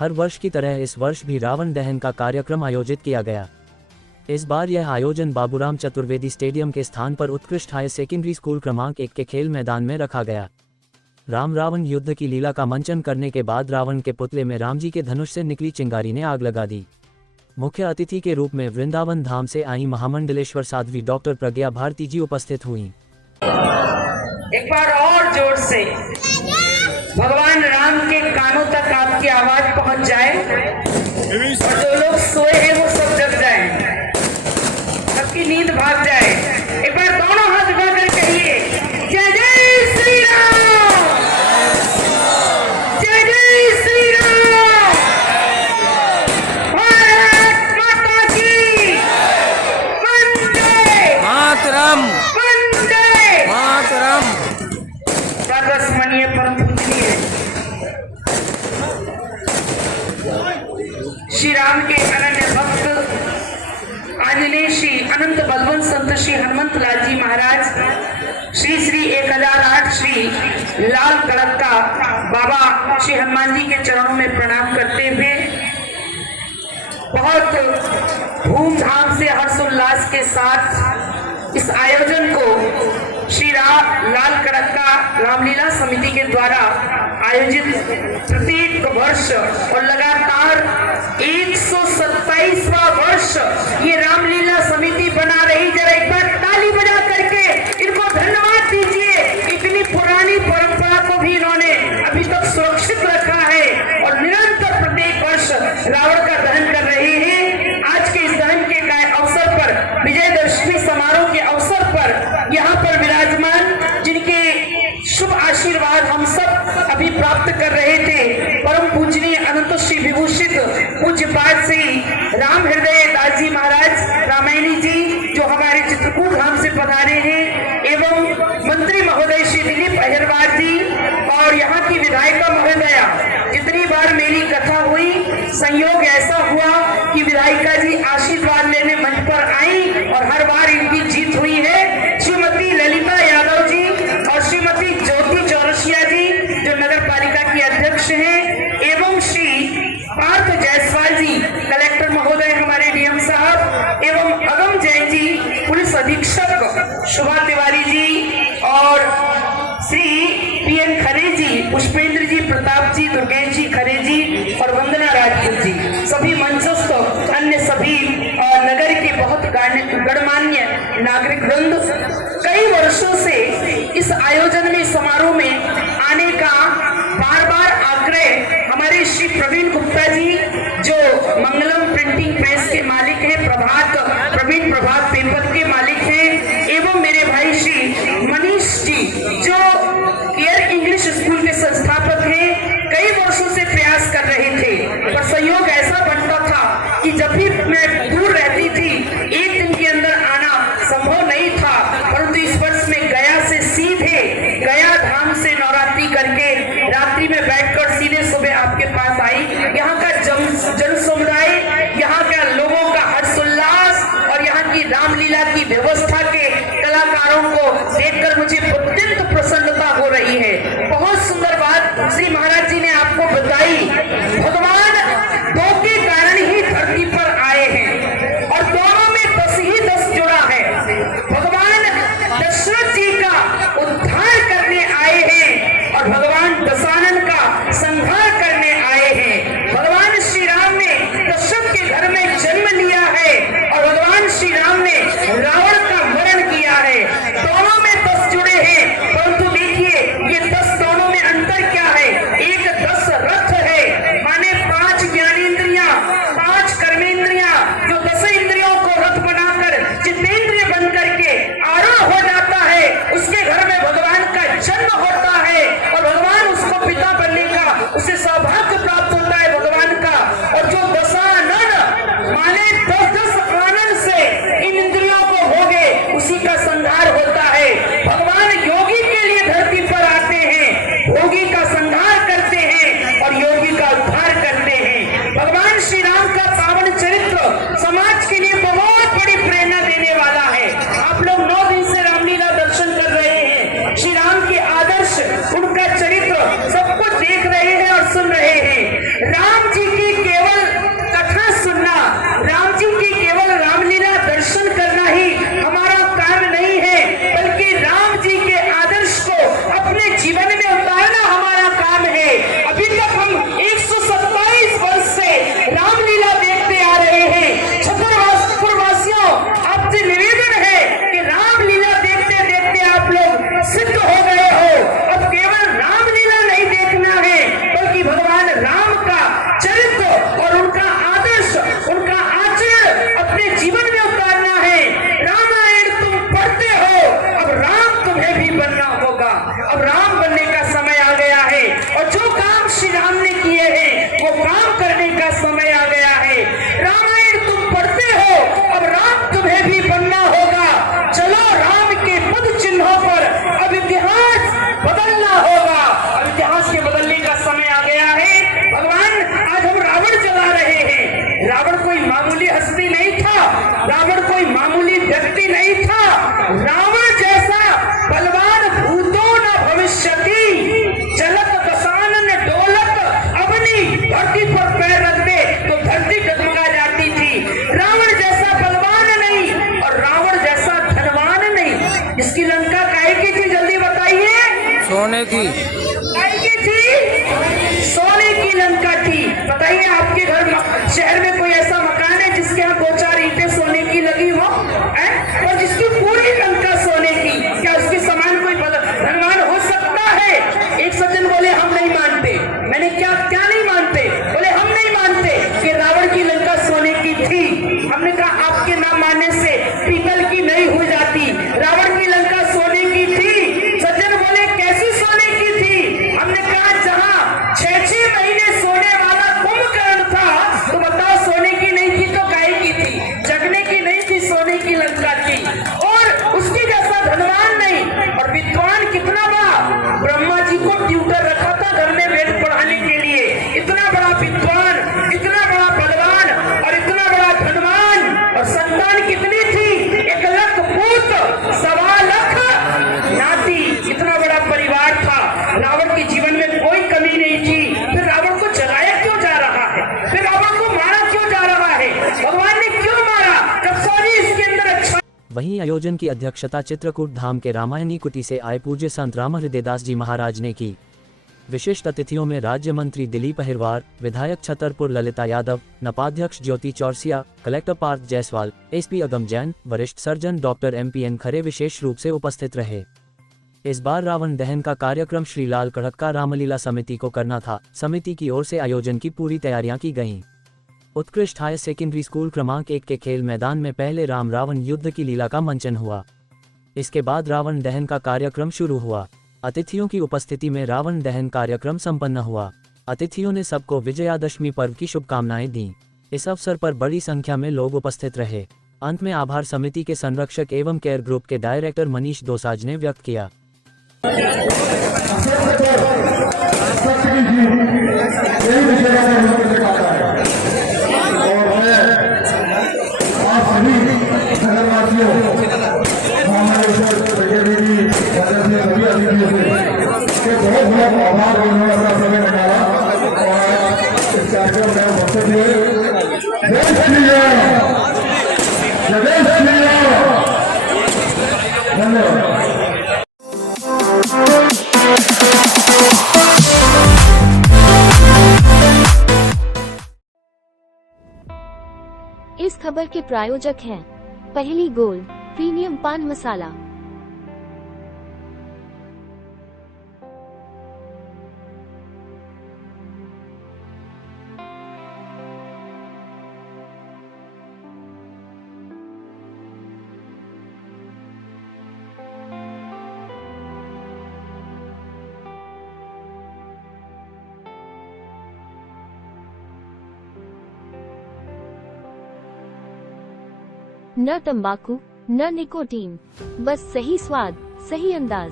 हर वर्ष की तरह इस वर्ष भी रावण दहन का कार्यक्रम आयोजित किया गया। इस बार यह आयोजन बाबूराम चतुर्वेदी स्टेडियम के स्थान पर उत्कृष्ट हायर सेकेंडरी स्कूल क्रमांक 1 के खेल मैदान में रखा गया। राम रावण युद्ध की लीला का मंचन करने के बाद रावण के पुतले में राम जी के धनुष से निकली चिंगारी ने आग लगा दी। मुख्य अतिथि के रूप में वृंदावन धाम से आई महामंडलेश्वर साध्वी डॉक्टर प्रज्ञा भारती जी उपस्थित हुई। एक बार और जोर से भगवान राम के कानों तक आपकी आवाज पहुंच जाए और जो लोग सोए हैं वो सब जग जाए, सबकी नींद भाग जाए। एक बार दोनों हाथ उठाकर कहिए जय जय श्री राम, जय जय श्री राम, भारत माता की वंदे मातरम, वंदे मातरम। सर्वस्मरणीय परम पूजनीय श्री राम के अनन्य भक्त आंजनेय श्री अनंत बलवंत संत श्री हनुमंत लाल जी महाराज श्री श्री 1008 श्री लाल कड़क्का बाबा श्री हनुमान जी के चरणों में प्रणाम करते हुए बहुत धूमधाम से हर्षोल्लास के साथ इस आयोजन को श्री लाल कड़क्का रामलीला समिति के द्वारा आयोजित प्रत्येक वर्ष और लगातार 127वां वर्ष ये रामलीला समिति बना रही। जरा एक बार ताली बजा करके इनको धन्यवाद दीजिए। इतनी पुरानी परंपरा को भी इन्होंने अभी तक सुरक्षित रखा है और निरंतर प्रत्येक वर्ष रावण का दहन कर रहे हैं। आज के इस दहन के अवसर पर, विजयदशमी समारोह के अवसर पर यहाँ पर विराजमान जिनके शुभ आशीर्वाद हम सब अभी प्राप्त कर रहे थे, परम पूजनीय अनंत श्री विभूषित पूज्य पाठ श्री राम हृदय दास जी महाराज रामायणी जी जो हमारे चित्रकूट धाम से पधारे हैं, एवं मंत्री महोदय श्री दिलीप अहिरवार जी और यहाँ की विधायिका महोदया। जितनी बार मेरी कथा हुई संयोग ऐसा हुआ कि विधायिका जी आशीर्वाद लेने मंच पर आई और हर बार इनकी जीत हुई है। श्रीमती ललिता यादव जी और श्रीमती ज्योति चौरसिया जी जो नगर पालिका की अध्यक्ष हैं, एवं श्री पार्थ जायसवाल जी कलेक्टर महोदय हमारे डीएम साहब, एवं अगम जैन जी पुलिस अधीक्षक, शोभा तिवारी जी और श्री पीएन खरे जी, पुष्पेंद्र जी, प्रताप जी, दुर्गेश जी खरे जी और वंदना राजपूत जी, सभी मंचस्थ अन्य सभी नगर के बहुत गणमान्य नागरिक वृंद, कई वर्षों से इस आयोजन में समारोह में आने का बार बार आग्रह हमारे श्री प्रवीण गुप्ता जी जो मंगलम प्रिंटिंग प्रेस के मालिक हैं, प्रवीण प्रभात पेपर के मालिक हैं, एवं मेरे भाई श्री मनीष जी जो केयर इंग्लिश स्कूल के संस्थापक हैं, कई वर्षों से प्रयास कर रहे थे। पर संयोग ऐसा बनता था कि जब भी मैं दूर रहती थी एक दिन के अंदर आना संभव नहीं था, परंतु इस वर्ष में गया से सीधे गया धाम से नवरात्रि करके रात्रि में बैठकर सीधे सुबह आपके पास आई। यहाँ का जन समुदाय, यहाँ का लोगों का हर्षोल्लास और यहाँ की रामलीला की व्यवस्था के कलाकारों को देखकर मुझे अत्यंत प्रसन्नता हो रही है। बहुत सुंदर बात श्री महाराज जी ने आपको बताई। भगवान दो के कारण ही धरती पर आए हैं और दोनों में 10 ही 10 जुड़ा है। भगवान दशरथ जी का उद्धार करने आए हैं और भगवान दशानन का संहार करने आए हैं। भगवान श्री राम ने दशरथ के घर में जन्म लिया है और भगवान श्री राम ने रावण का मरण किया है। दोनों में 10 जुड़े हैं, परंतु देखिए ये 10 दोनों में अंतर क्या है। एक 10 रथ है, माने 5 ज्ञानेंद्रियां, 5 कर्मेंद्रियां, जो 10 इंद्रियों को रथ बनाकर जितेंद्रिय बन करके आरूढ़ हो जाता है, उसके घर में भगवान का जन्म होता है और भगवान उसको पिता बनने का, उसे सौभाग्य प्राप्त होता है भगवान का। और जो दशानन माने 10 आनंद से इन इंद्रियों को भोगे, उसी का संहार होता है। भगवान योगी के लिए धरती पर आते हैं, भोगी का संहार करते हैं और योगी का उद्धार करते हैं। भगवान श्री राम का पावन चरित्र समाज के लिए बहुत बड़ी प्रेरणा देने वाला है। आप लोग 9 दिन से रामलीला दर्शन कर रहे हैं, श्री राम के आदर्श, उनका चरित्र सब कुछ देख रहे हैं और सुन रहे हैं। राम जी काहे की? काहे की थी? सोने की लंका थी। बताइए आपके घर शहर में कोई ऐसा मकान है जिसके यहाँ 2-4 ईंटें सोने की लगी हो, और जिसकी पूरी लंका सोने की? क्या उसके समान कोई धनवान हो सकता है? एक सज्जन बोले हम नहीं मानते। मैंने क्या नहीं मानते? बोले हम नहीं मानते कि रावण की लंका सोने की थी। हमने कहा आपके ना मानने से पीतल की नहीं हो जाती। रावण की लंका सोने की थी। सज्जन बोले कैसी सोने की थी? हमने कहा जहां 6-6 महीने सोने वाला कुंभकर्ण था, तो बताओ सोने की नहीं थी तो काहे की थी? जगने की नहीं थी, सोने की लंका थी। और उसकी जैसा धनवान नहीं और विद्वान कितना बड़ा? ब्रह्मा जी को ट्यूटर रखा था घर में वेद पढ़ाने के लिए। इतना बड़ा विद्वान, इतना बड़ा बलवान और इतना बड़ा धनवान। और संतान कितनी थी? 1 लाख पुत्र, 1.25 लाख नाती। इतना बड़ा परिवार था। रावण के जीवन में कोई कमी नहीं थी। फिर रावण को जलाया क्यों जा रहा है? फिर रावण को मारा क्यों जा रहा है? भगवान ने क्यों मारा? जब सारी इसके अंदर अच्छा। वहीं आयोजन की अध्यक्षता चित्रकूट धाम के रामायणी कुटी से आए पूज्य संत राम हृदयदास जी महाराज ने की। विशिष्ट अतिथियों में राज्य मंत्री दिलीप अहिरवार, विधायक छतरपुर ललिता यादव, नपाध्यक्ष ज्योति चौरसिया, कलेक्टर पार्थ जायसवाल, एसपी अगम जैन, वरिष्ठ सर्जन डॉक्टर MP.N. खरे विशेष रूप से उपस्थित रहे। इस बार रावण दहन का कार्यक्रम श्री लाल कड़क्का रामलीला समिति को करना था। समिति की ओर से आयोजन की पूरी तैयारियां की गईं। उत्कृष्ट हायर सेकेंडरी स्कूल क्रमांक 1 के खेल मैदान में पहले राम रावण युद्ध की लीला का मंचन हुआ। इसके बाद रावण दहन का कार्यक्रम शुरू हुआ। अतिथियों की उपस्थिति में रावण दहन कार्यक्रम संपन्न हुआ। अतिथियों ने सबको विजयादशमी पर्व की शुभकामनाएं दी। इस अवसर पर बड़ी संख्या में लोग उपस्थित रहे। अंत में आभार समिति के संरक्षक एवं केयर ग्रुप के डायरेक्टर मनीष दोसाज ने व्यक्त किया। इस खबर के प्रायोजक हैं पहली गोल्ड प्रीमियम पान मसाला। न तंबाकू न निकोटीन, बस सही स्वाद, सही अंदाज।